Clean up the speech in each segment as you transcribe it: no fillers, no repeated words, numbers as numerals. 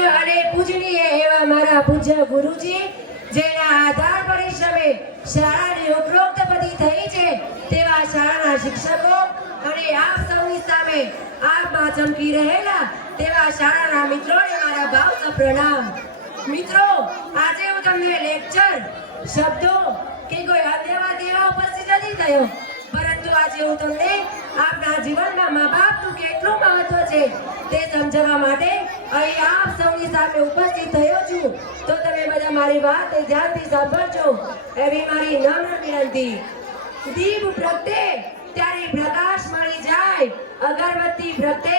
આદરણીય અને પૂજનીય એવા મારા પૂજ્ય ગુરુજી, જેના આધાર પરિશ્રમે શાળાની ઉપરોક્ત બધી થઈ છે, તેવા શાળાના શિક્ષકો અને આપ સૌની સામે આપમાં ચમકી રહેલા તેવા શાળાના મિત્રોને મારા ભાવથી પ્રણામ. મિત્રો, આજે હું તમને લેક્ચર, શબ્દો કે કોઈ અદેવા દેવા ઉપસ્થિત નથી થયો, પરંતુ આજે હું તમને આપના જીવનમાં મા બાપનું કેટલું મહત્વ છે તે સમજાવવા માટે અહીં આપ સૌની સામે ઉપસ્થિત થયો છું. તો તમે બધા મારી વાત ધ્યાનથી સાંભળજો એવી મારી નમ્ર વિનંતી. દીપ પ્રગટે ત્યારે પ્રકાશ મળી જાય, અગરબત્તી પ્રગટે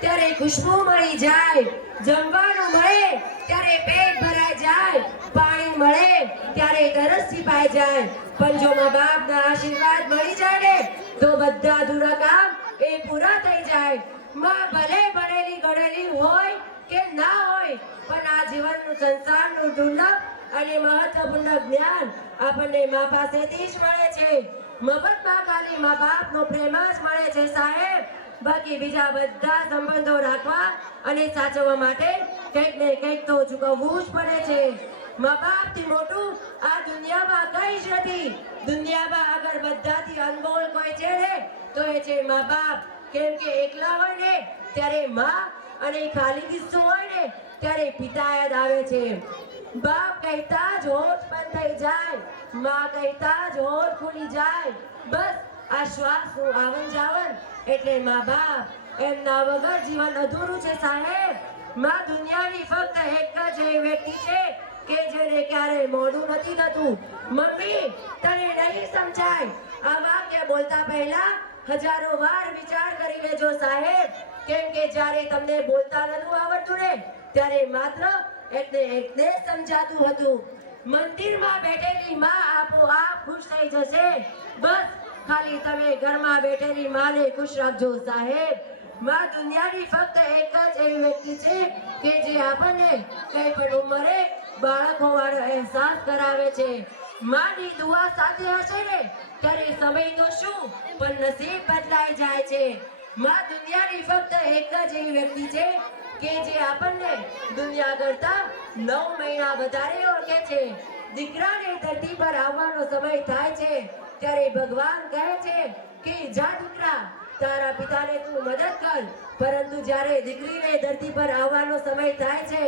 ત્યારે ખુશ્બુ મળી જાય, જમવાનું મળે ત્યારે પેટ ભરાઈ જાય, પાણી મળે ત્યારે તરસ છીપાઈ જાય. પણ જો મા બાપના આશીર્વાદ મળી જાય ને તો બધા અધૂરા કામ એ પૂરા થઈ જાય. માં ભલે ભણેલી ગણેલી હોય કે ના હોય, પણ આ જીવનનું સંસારનું દુર્લભ અને મહત્વપૂર્ણ જ્ઞાન આપણને મા પાસેથી જ મળે છે. મફતમાં ખાલી મા બાપનો પ્રેમ જ મળે છે સાહેબ. બાકી બીજા બધા સંબંધો રાખવા અને સાચવવા માટે કંઈક ને કંઈક તો ચૂકવવું જ પડે છે. મા બાપથી મોટું આ દુનિયામાં કંઈ જ નથી. દુનિયામાં અગર બધાથી અનમોલ કોઈ છે ને તો એ છે મા બાપ. કેમ કે એકલા હોય ને ત્યારે માં અને ખાલી કિસ્સો હોય ને ત્યારે પિતા યાદ આવે છે. બાપ કહેતા જ હોઠ બંધ થઈ જાય, માં કહેતા જ હોઠ ખુલી જાય. બસ આ શ્વાસનું આવન જાવન એટલે મા બાપ. એમના વગર જીવન અધૂરું છે સાહેબ. માં દુનિયાની ફક્ત એક જ એવી વ્યક્તિ છે કે જેને ક્યારે મોડું નથી થતું. મમ્મી, તને નહીં સમજાય. આ વાક્ય બોલતા પહેલા હજારો વાર વિચાર કરી લેજો સાહેબ. કેમ કે જ્યારે તમને બોલતા નતું આવડતું ને ત્યારે માત્ર એકને સમજાતું હતું. મંદિરમાં બેઠેલી માં આપોઆપ ખુશ થઈ જશે. બસ ખાલી તમે ઘરમાં બેઠેલી માને ખુશ રાખજો સાહેબ. માં દુનિયાની ફક્ત એક જ એવી વ્યક્તિ છે કે જે આપણને કઈ પણ ઉંમરે બાળક હોવાનો અહેસાસ કરાવે છે. માની દુઆ સાથે હશે ને ત્યારે સમય તો શું પણ નસીબ બદલાઈ જાય છે. માં દુનિયાની ફક્ત એક જ એવી વ્યક્તિ છે કે જે આપણને દુનિયા કરતા 9 મહિના વધારે ઓળખે છે. દીકરાને ધરતી પર આવવાનો સમય થાય છે ત્યારે ભગવાન કહે છે કે જા દીકરા, તારા પિતાને તું મદદ કર. પરંતુ જ્યારે દીકરીને ધરતી પર આવવાનો સમય થાય છે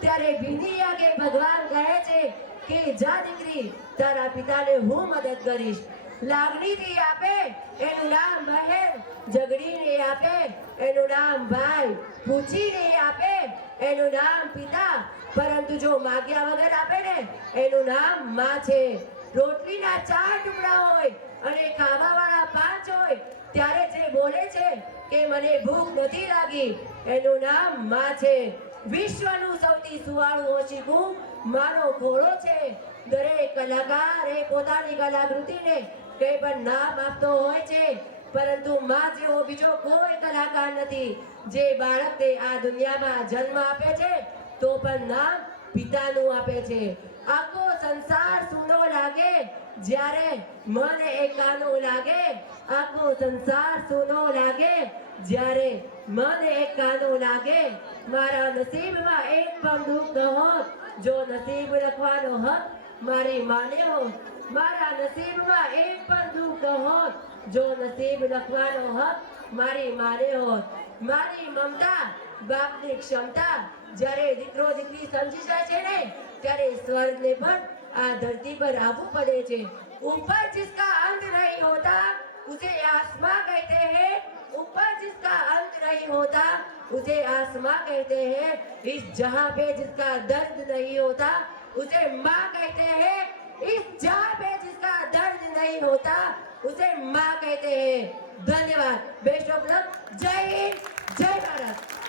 ત્યારે ભીની આંખે ભગવાન કહે છે કે જા દીકરી, તારા પિતાને હું મદદ કરીશ. લાગણીથી આપે એનું નામ બહેન, ઝઘડીને આપે એનું નામ ભાઈ, પૂછીને આપે એનું નામ પિતા. પરંતુ જો માગ્યા વગર આપે ને એનું નામ માં છે. રોટલીના 4 ટુકડા હોય અને ખાવાવાળા 5 હોય ત્યારે જે બોલે છે કે મને ભૂખ નથી લાગી એનું નામ માં છે. વિશ્વનું સૌથી સુવાળું ઓશીકું માનો ઘોડો છે. દરેક કલાકાર એ પોતાની કલાકૃતિને કંઈ પણ નામ આપતો હોય છે, પરંતુ માં જેવો બીજો કોઈ કલાકાર નથી. જે બાળકને આ દુનિયામાં જન્મ આપે છે તો પણ નામ પિતાનું આપે છે. આખો સંસાર સૂનો લાગે જ્યારે મન એકાનું લાગે. આખો સંસાર સૂનો લાગે જ્યારે મન એકાનું લાગે. મારા નસીબમાં એક પણ દુઃખ ન હોત જો નસીબ લખવાનો હક મારી માને હોત. મારા નસીબમાં એક પણ દુઃખ ન હોત જો નસીબ લખવાનો હક મારી માને હોત. મારી મમતા, બાપની ક્ષમતા જ્યારે દીકરો દીકરી સમજી જાય છે ને ત્યારે સ્વર્ગને પણ આ ધરતી પર આવવું પડે છે. ऊपर जिसका अंत नहीं होता उसे आसमां कहते हैं. ऊपर जिसका अंत नहीं होता उसे आसमां कहते हैं. इस जहां पे जिसका दर्द नहीं होता उसे माँ कहते हैं. इस जहां पे जिसका दर्द नहीं होता उसे माँ कहते हैं. धन्यवाद. Best of luck. जय हिंद, जय भारत.